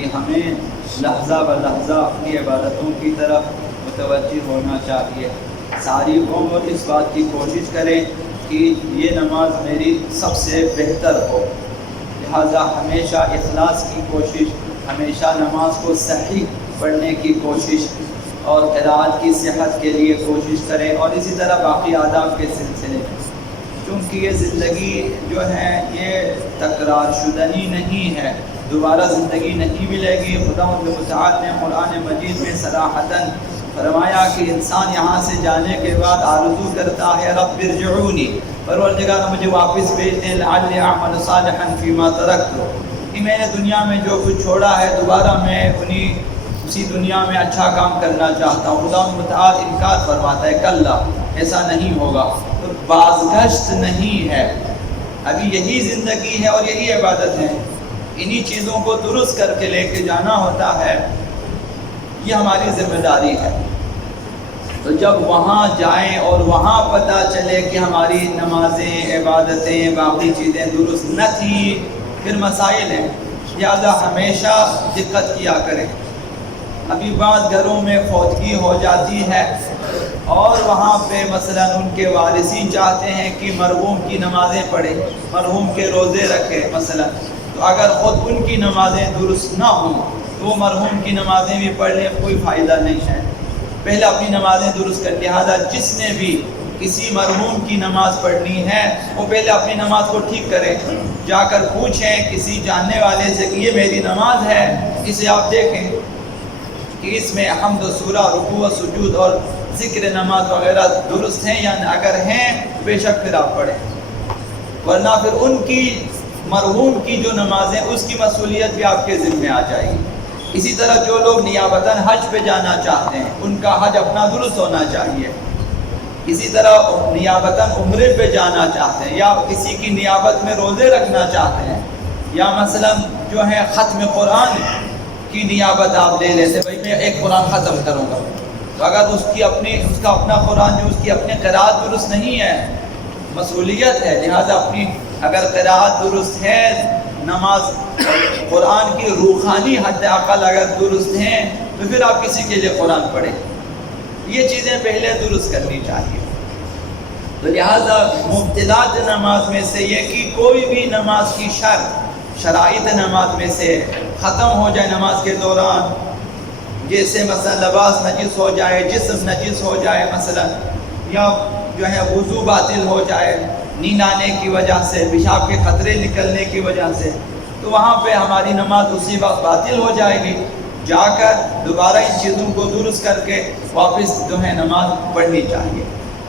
کہ ہمیں لحظہ ب لحظہ اپنی عبادتوں کی طرف متوجہ ہونا چاہیے. ساری عمر اس بات کی کوشش کریں کہ یہ نماز میری سب سے بہتر ہو. لہذا ہمیشہ اخلاص کی کوشش، ہمیشہ نماز کو صحیح پڑھنے کی کوشش اور قرأت کی صحت کے لیے کوشش کریں، اور اسی طرح باقی آداب کے سلسلے میں. کیونکہ یہ زندگی جو ہے یہ تکرار شدنی نہیں ہے، دوبارہ زندگی نہیں ملے گی. خداوند متعال نے قرآن مجید میں صراحتاً فرمایا کہ انسان یہاں سے جانے کے بعد آرزو کرتا ہے رب ارجعونی، پروردگار مجھے واپس بھیج دیں، لعلی اعمل صالحا فیما ترکت، کہ میں نے دنیا میں جو کچھ چھوڑا ہے دوبارہ میں اسی دنیا میں اچھا کام کرنا چاہتا ہوں. خداوند متعال انکار فرماتا ہے کلا، ایسا نہیں ہوگا. تو بازگشت نہیں ہے، ابھی یہی زندگی ہے اور یہی عبادت ہے. انہی چیزوں کو درست کر کے لے کے جانا ہوتا ہے، یہ ہماری ذمہ داری ہے. تو جب وہاں جائیں اور وہاں پتہ چلے کہ ہماری نمازیں، عبادتیں، باقی چیزیں درست نہ تھیں، پھر مسائل ہیں. لہٰذا ہمیشہ دقت کیا کریں. ابھی بعض گھروں میں فوتگی ہو جاتی ہے اور وہاں پہ مثلا ان کے وارثین چاہتے ہیں کہ مرحوم کی نمازیں پڑھیں، مرحوم کے روزے رکھیں مثلا. تو اگر خود ان کی نمازیں درست نہ ہوں تو وہ مرحوم کی نمازیں بھی پڑھ لیں، کوئی فائدہ نہیں ہے. پہلے اپنی نمازیں درست کر. لہٰذا جس نے بھی کسی مرحوم کی نماز پڑھنی ہے وہ پہلے اپنی نماز کو ٹھیک کرے. جا کر پوچھیں کسی جاننے والے سے کہ یہ میری نماز ہے، اسے آپ دیکھیں کہ اس میں حمد و سورہ، رکوع و سجود اور ذکر نماز وغیرہ درست ہیں یا اگر ہیں بے شک پھر آپ پڑھیں. ورنہ پھر ان کی مرحوم کی جو نمازیں اس کی مسئولیت بھی آپ کے ذمہ آ جائے گی. اسی طرح جو لوگ نیابتاً حج پہ جانا چاہتے ہیں ان کا حج اپنا درست ہونا چاہیے. اسی طرح نیابتاً عمرے پہ جانا چاہتے ہیں یا کسی کی نیابت میں روزے رکھنا چاہتے ہیں، یا مثلا جو ہے ختم قرآن کی نیابت آپ لے لیتے، بھائی میں ایک قرآن ختم کروں گا. تو اگر اس کا اپنا قرآن جو اس کی اپنی قرأت درست نہیں ہے، مسئولیت ہے. لہذا اپنی اگر قرأت درست ہے، نماز قرآن کی روحانی حد اقل اگر درست ہیں تو پھر آپ کسی کے لیے قرآن پڑھیں. یہ چیزیں پہلے درست کرنی چاہیے. تو لہذا مبطلات نماز میں سے یہ کہ کوئی بھی نماز کی شرائط نماز میں سے ختم ہو جائے نماز کے دوران، جیسے مثلا لباس نجس ہو جائے، جسم نجس ہو جائے مثلا، یا جو ہے وضو باطل ہو جائے نیند آنے کی وجہ سے، پیشاب کے قطرے نکلنے کی وجہ سے، تو وہاں پہ ہماری نماز اسی وقت باطل ہو جائے گی. جا کر دوبارہ ان چیزوں کو درست کر کے واپس جو ہے نماز پڑھنی چاہیے.